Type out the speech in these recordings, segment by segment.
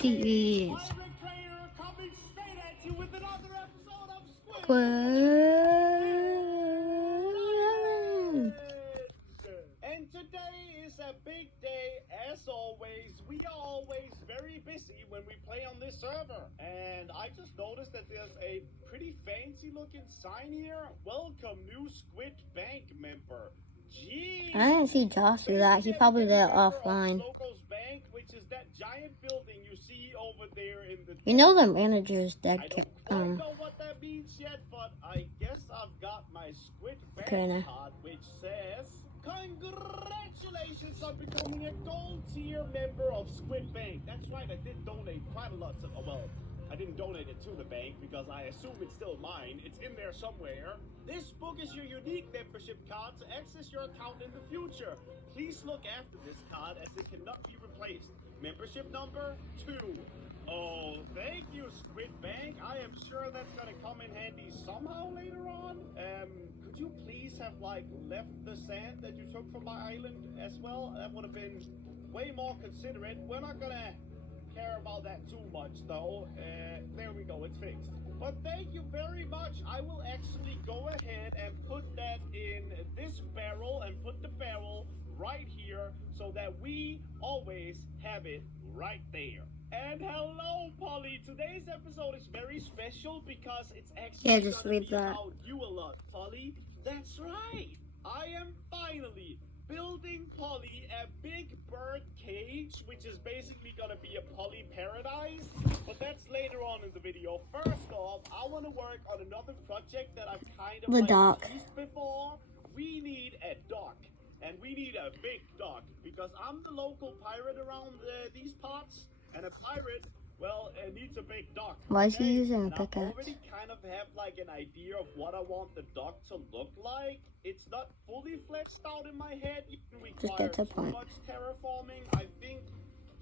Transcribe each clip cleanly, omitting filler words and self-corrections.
These. Coming straight at you with another episode of Squid Islands. And today is a big day. As always, we are always very busy when we play on this server. And I just noticed that there's a pretty fancy looking sign here. Welcome, new Squid Bank member. Jeez. I didn't see Josh do that. He probably did it offline. Locals Bank, which is that giant building you see over there in the. You know the manager's dead. I don't quite know what that means yet, but I guess I've got my Squid Bank card, which says, "Congratulations on becoming a gold tier member of Squid Bank." That's right, I did donate quite a lot to. Well, I didn't donate it to the bank because I assume it's still mine. It's in there somewhere. This book is your unique membership card to access your account in the future. Please look after this card as it cannot be replaced. Membership number 2. Oh, thank you, Squid Bank. I am sure that's gonna come in handy somehow later on. Could you please have, left the sand that you took from my island as well? That would have been way more considerate. We're not gonna care about that too much though. There we go, it's fixed. But thank you very much. I will actually go ahead and put that in this barrel and put the barrel right here so that we always have it right there. And hello, Polly. Today's episode is very special because it's actually just read that. about you a lot, Polly. That's right. I am finally building Polly a big bird cage, which is basically gonna be a Polly paradise, but that's later on in the video. First off, I want to work on another project that I've kind of teased before. We need a dock, and we need a big dock, because I'm the local pirate around these parts, and a pirate, well, needs a big dock. Why is he using a pickaxe? I already kind of have an idea of what I want the dock to look like. It's not fully fleshed out in my head. It requires too much terraforming. I think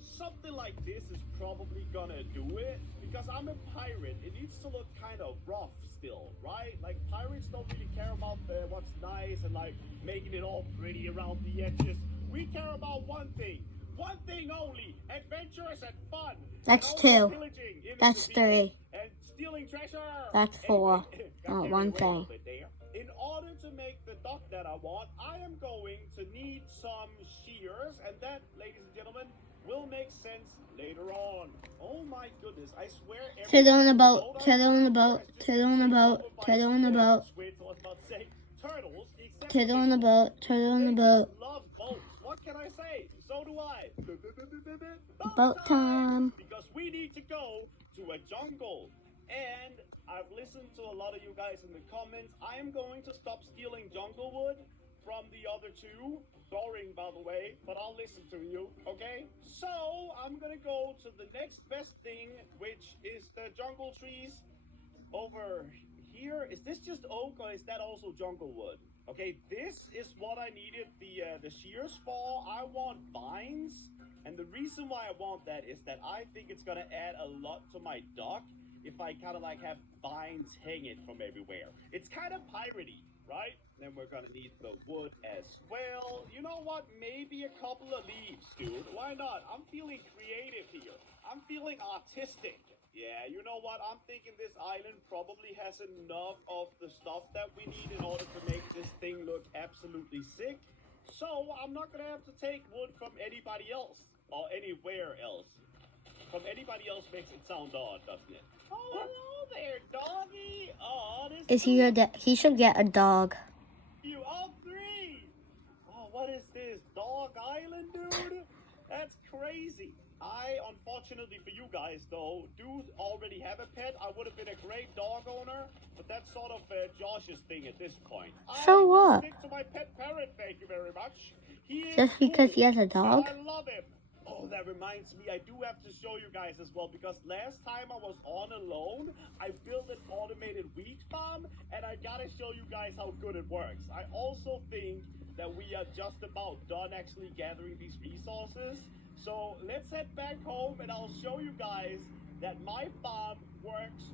something like this is probably gonna do it, because I'm a pirate. It needs to look kind of rough still, right? Like, pirates don't really care about what's nice and making it all pretty around the edges. We care about one thing only: adventurous and fun. That's 2. That's 3. And stealing treasure. That's 4. Oh, one thing. In order to make the dock that I want, I am going to need some shears, and that, ladies and gentlemen, will make sense later on. Oh my goodness, I swear. Turtle on the boat, turtle on the boat, turtle on the boat, turtle on the boat. Turtles. Turtle on the boat, turtle on the boat. Love boats. What can I say? So do I. Boat time. Because we need to go to a jungle. And I've listened to a lot of you guys in the comments. I am going to stop stealing jungle wood from the other two. Boring, by the way, but I'll listen to you, okay? So I'm gonna go to the next best thing, which is the jungle trees over here. Is this just oak, or is that also jungle wood? Okay, this is what I needed the shears for. I want vines, and the reason why I want that is that I think it's gonna add a lot to my dock if I kind of have vines hanging from everywhere. It's kind of piratey, right? Then we're gonna need the wood as well. You know what? Maybe a couple of leaves, dude. Why not? I'm feeling creative here. I'm feeling artistic. Yeah, you know what? I'm thinking this island probably has enough of the stuff that we need in order to make this thing look absolutely sick. So I'm not gonna have to take wood from anybody else, or anywhere else. From anybody else makes it sound odd, doesn't it? Oh, hello there, doggy. Oh, this is he he should get a dog. You all 3. Oh, what is this? Dog Island, dude? That's crazy. I, unfortunately for you guys, though, do already have a pet. I would have been a great dog owner, but that's sort of Josh's thing at this point. So what? Stick to my pet parrot, thank you very much. Just because he has a dog? I love him. Oh, that reminds me, I do have to show you guys as well, because last time I was on alone, I built an automated wheat farm, and I gotta show you guys how good it works. I also think that we are just about done actually gathering these resources. So let's head back home, and I'll show you guys that my farm works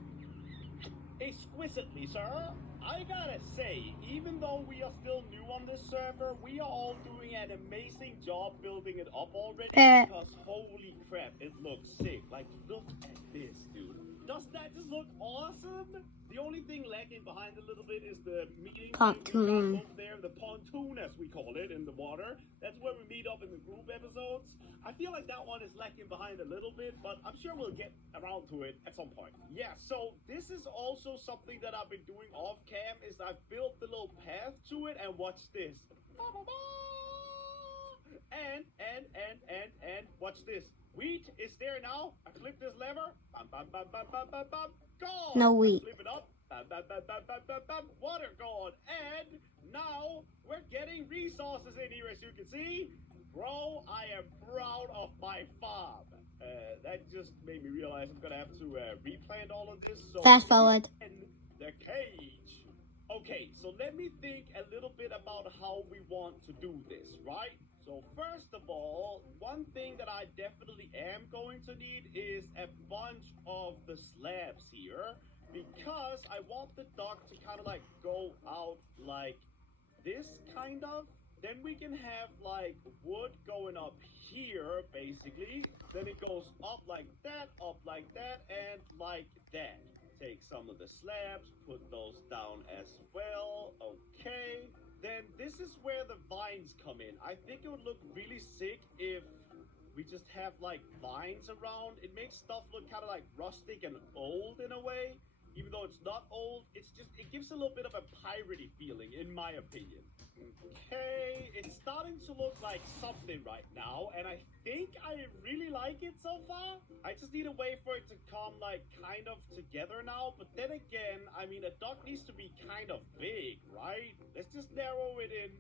Exquisitely, sir. I gotta say, even though we are still new on this server, we are all doing an amazing job building it up already. Because holy crap, it looks sick. Like, look at this, dude. Doesn't that just look awesome? The only thing lagging behind a little bit is the meeting Pontoon. over there, the pontoon as we call it in the water. That's where we meet up in the group episodes. I feel like that one is lagging behind a little bit, but I'm sure we'll get around to it at some point. Yeah, so this is also something that I've been doing off cam is I've built the little path to it, and watch this. And watch this. Wheat is there now. I flip this lever. Bam, bam, bam, bam, bam, bam, bam. Gone. No wheat. I flip it up. Bam, bam, bam, bam, bam, bam, bam. Water gone. And now we're getting resources in here, as you can see. Bro, I am proud of my farm. That just made me realize I'm gonna have to replant all of this. So Fast forward. the cage. Okay, so let me think a little bit about how we want to do this, right? So first of all, one thing that I definitely am going to need is a bunch of the slabs here, because I want the dock to kind of like go out like this, kind of. Then we can have like wood going up here, basically. Then it goes up like that, and like that. Take some of the slabs, put those down as well. Okay. Then this is where the vines come in. I think it would look really sick if we just have like vines around. It makes stuff look kind of like rustic and old in a way. Even though it's not old, it gives a little bit of a piratey feeling, in my opinion. Okay, it's starting to look like something right now, and I think I really like it so far. I just need a way for it to come like kind of together now, but then again, I mean, a dock needs to be kind of big, right? Let's just narrow it in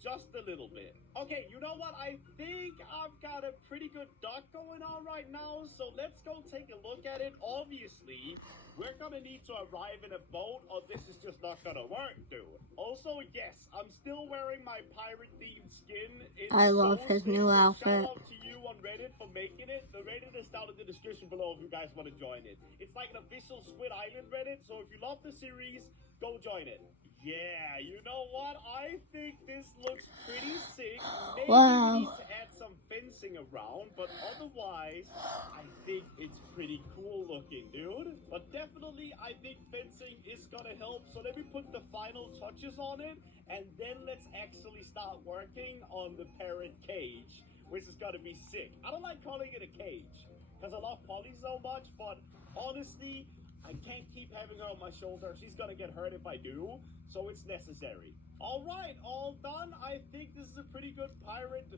just a little bit. Okay, you know what? I think I've got a pretty good dock going on right now, so let's go take a look at it. Obviously, we're gonna need to arrive in a boat, or this is just not gonna work, dude. Also, yes, I'm still wearing my pirate-themed skin. It's I love his new outfit. Shout out to you on Reddit for making it. The Reddit is down in the description below if you guys want to join it. It's like an official Squid Island Reddit, so if you love the series, go join it. Yeah, you know what? I think this looks pretty sick. Maybe we need to add some fencing around, but otherwise, I think it's pretty cool looking, dude. But definitely, I think fencing is gonna help. So let me put the final touches on it, and then let's actually start working on the parrot cage, which is gonna be sick. I don't like calling it a cage, because I love Polly so much, but honestly, I can't keep having her on my shoulder. She's gonna get hurt if I do, so it's necessary. All right, all done. I think this is a pretty good pirate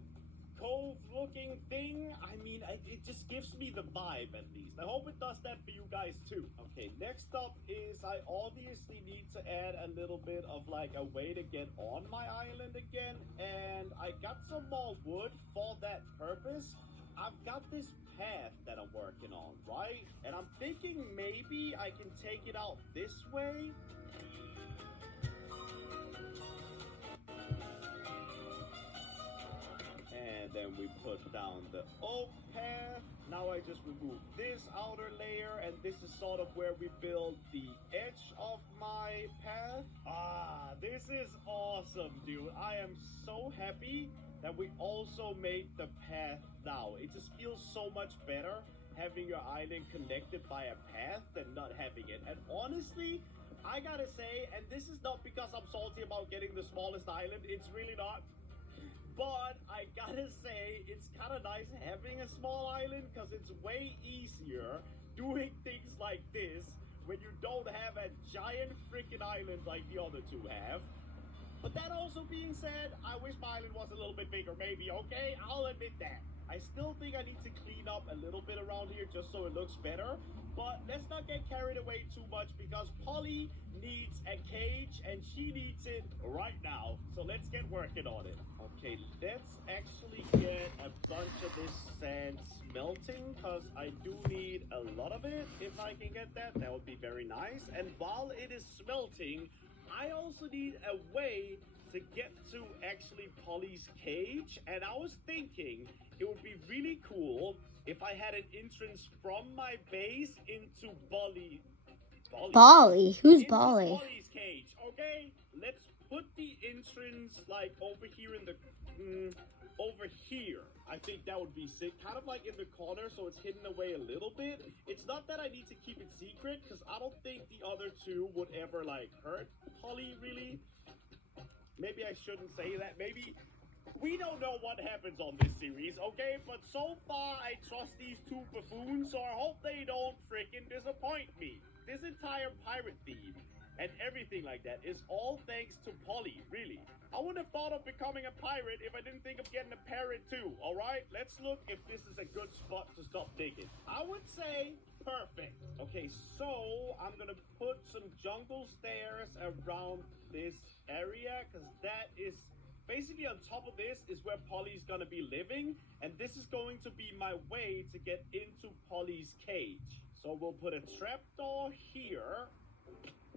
cove looking thing. I mean, it just gives me the vibe, at least. I hope it does that for you guys too. Okay, next up is I obviously need to add a little bit of like a way to get on my island again, and I got some more wood for that purpose. I've got this path that I'm working on, right? And I'm thinking maybe I can take it out this way. And then we put down the oak path. Now I just remove this outer layer, and this is sort of where we build the edge of my path. Ah, this is awesome, dude. I am so happy that we also made the path now. It just feels so much better having your island connected by a path than not having it. And honestly, I gotta say, and this is not because I'm salty about getting the smallest island, it's really not. But I gotta say, it's kind of nice having a small island, because it's way easier doing things like this when you don't have a giant freaking island like the other two have. But that also being said, I wish my island was a little bit bigger, maybe, okay? I'll admit that. I still think I need to clean up a little bit around here just so it looks better. But let's not get carried away too much, because Polly needs a cage and she needs it right now. So let's get working on it. Okay, let's actually get a bunch of this sand smelting, because I do need a lot of it. If I can get that, that would be very nice. And while it is smelting, I also need a way to get to actually Polly's cage, and I was thinking it would be really cool if I had an entrance from my base into Bolly? Who's Into Bolly? Polly's cage, okay? Let's put the entrance like over here in the over here. I think that would be sick. Kind of like in the corner, so it's hidden away a little bit. It's not that I need to keep it secret, because I don't think the other two would ever like hurt Polly really. Maybe I shouldn't say that. Maybe we don't know what happens on this series, okay? But so far, I trust these two buffoons, so I hope they don't freaking disappoint me. This entire pirate theme and everything like that is all thanks to Polly, really. I wouldn't have thought of becoming a pirate if I didn't think of getting a parrot too, alright? Let's look if this is a good spot to stop digging. I would say perfect. Okay, so I'm gonna put some jungle stairs around this area, because that is basically on top of this is where Polly's gonna be living, and this is going to be my way to get into Polly's cage. So we'll put a trapdoor here.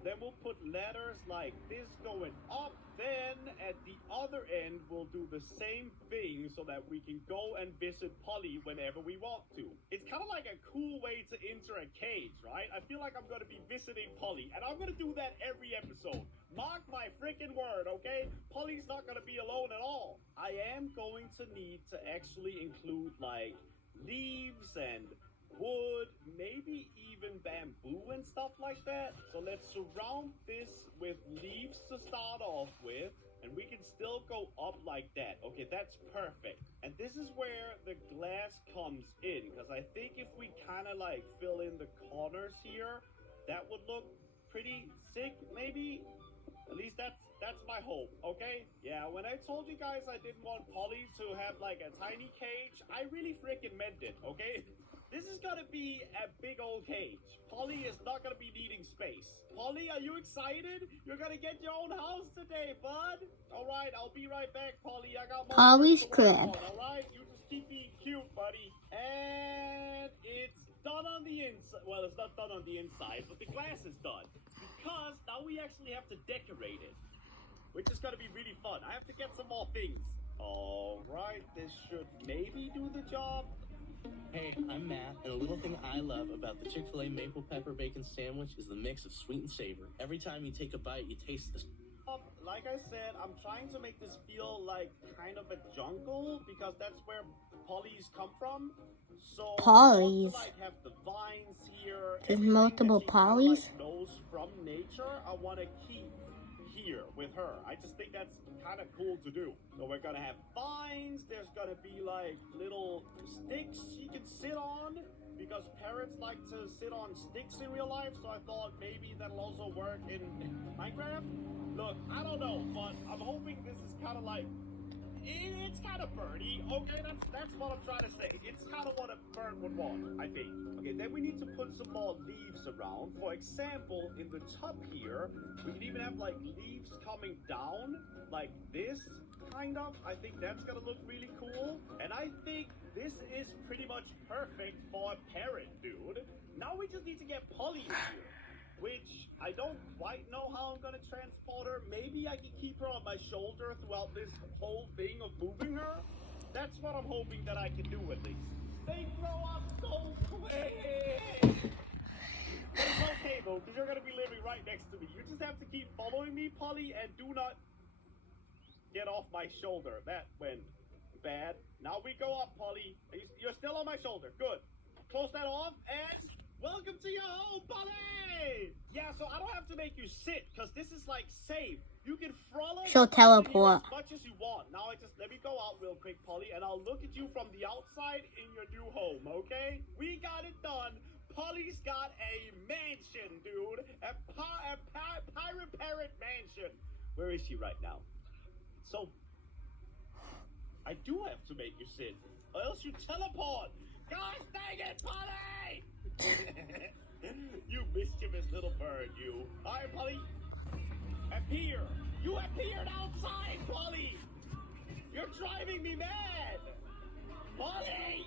Then we'll put ladders like this going up. Then at the other end, we'll do the same thing so that we can go and visit Polly whenever we want to. It's kind of like a cool way to enter a cage, right? I feel like I'm going to be visiting Polly, and I'm going to do that every episode. Mark my freaking word, okay? Polly's not going to be alone at all. I am going to need to actually include like leaves and wood, maybe even bamboo and stuff like that. So let's surround this with leaves to start off with, and we can still go up like that. Okay, that's perfect. And this is where the glass comes in, because I think if we kind of like fill in the corners here, that would look pretty sick, maybe. At least that's my hope, okay? Yeah, when I told you guys I didn't want Polly to have like a tiny cage, I really freaking meant it, okay? This is gonna be a big old cage. Polly is not gonna be needing space. Polly, are you excited? You're gonna get your own house today, bud. All right, I'll be right back, Polly. I got more Polly's work to work crib. on, all right? You just keep being cute, buddy. And it's done on the inside. Well, it's not done on the inside, but the glass is done. Because now we actually have to decorate it, which is gonna be really fun. I have to get some more things. All right, this should maybe do the job. Hey, I'm Matt, and a little thing I love about the Chick-fil-A maple pepper bacon sandwich is the mix of sweet and savor. Every time you take a bite, you taste the... Like I said, I'm trying to make this feel like kind of a jungle, because that's where Polly's come from. So Polly's. I want to, like, have the vines here. There's Everything multiple that she kinda, Pollys? like, knows from nature, I want to keep here with her. I just think that's kind of cool to do. So we're gonna have vines. There's gonna be like little sticks she can sit on, because parrots like to sit on sticks in real life. So I thought maybe that'll also work in Minecraft. Look, I don't know, but I'm hoping this is kind of like, it's kind of birdy. Okay, that's what I'm trying to say. It's kind of what a bird would want, I think. Okay, then we need to put some more leaves around. For example, in the top here, we can even have like leaves coming down like this, kind of. I think that's gonna look really cool. And I think this is pretty much perfect for a parrot, dude. Now we just need to get Polly in here, which I don't quite know how I'm gonna transport her. Maybe I can keep her on my shoulder throughout this whole thing of moving her. That's what I'm hoping that I can do at least. They grow up so quick! But it's okay though, because you're gonna be living right next to me. You just have to keep following me, Polly, and do not get off my shoulder. That went bad. Now we go up, Polly. You're still on my shoulder. Good. Close that off, and welcome to your home, Polly! Yeah, so I don't have to make you sit, because this is like safe. You can frolic She'll teleport. as much as you want. Now let me go out real quick, Polly, and I'll look at you from the outside in your new home, okay? We got it done. Polly's got a mansion, dude. A pirate parrot mansion. Where is she right now? So, I do have to make you sit, or else you teleport. Gosh dang it, Polly! You mischievous little bird, you. Alright, Polly. Appear. You appeared outside, Polly! You're driving me mad! Polly!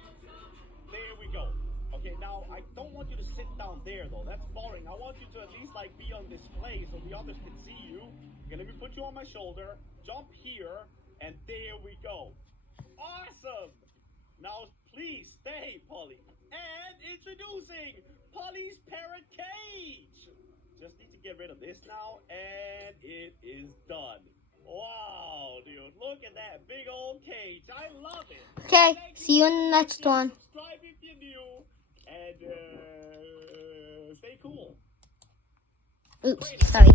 There we go. Okay, now, I don't want you to sit down there, though. That's boring. I want you to at least, like, be on display so the others can see you. Okay, let me put you on my shoulder. Jump here, and there we go. Awesome! Now, please stay, Polly. And introducing Polly's Parrot Cage. get rid of this now, and it is done. Wow, dude, look at that big old cage. I love it. Okay, see you in the next one. Subscribe if you're new, and stay cool. Oops, sorry.